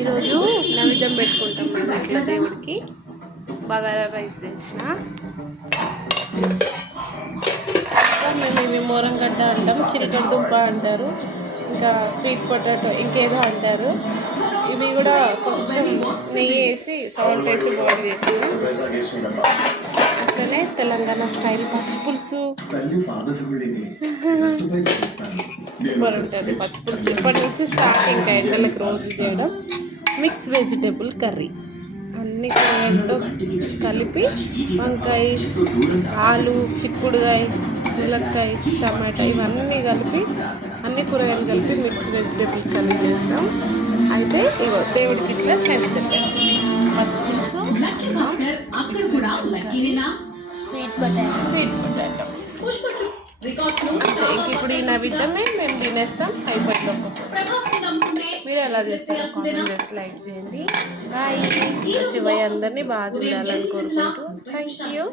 ఈరోజు నైవేద్యం పెట్టుకుంటాం మేము ఇట్లా దేవుడికి. బగారా రైస్ చేసిన. మేము ఇవి మోరంగడ్డ అంటాం, చిలకడ దుంప అంటారు, ఇంకా స్వీట్ పొటాటో ఇంకేదో అంటారు. ఇవి కూడా కొంచెం నెయ్యి వేసి సాల్ట్ వేసి బాయిల్ చేసాము. అట్లనే తెలంగాణ స్టైల్ పచ్చిపులుసు సూపర్ ఉంటుంది. పచ్చిపులుసు ఇప్పటి నుంచి స్టార్ట్, ఇంకా ఎండలకు రోజు చేయడం. మిక్స్ వెజిటేబుల్ కర్రీ అన్ని కూరగాయలతో కలిపి, వంకాయ, ఆలు, చిక్కుడుకాయ, ములక్కాయ, టమాటా ఇవన్నీ కలిపి, అన్ని కూరగాయలు కలిపి మిక్స్ వెజిటేబుల్ కర్రీ చేస్తాం. అయితే ఇగో దేవుడికి ఇట్లా నైవేద్యం పెట్టేస్తాం. పచ్చిపులుసు, స్వీట్ పొటాటో అంతే. ఇంక ఇప్పుడు ఈ నైవేద్యమే మేము తినేస్తాం. అయిపోయింది. మీరు ఎలా చేస్తారో కామెంట్ చేసి లైక్ చేయండి. బాయ్. శివయ్య అందరినీ బాగా చూడాలని కోరుకుంటూ థ్యాంక్ యూ.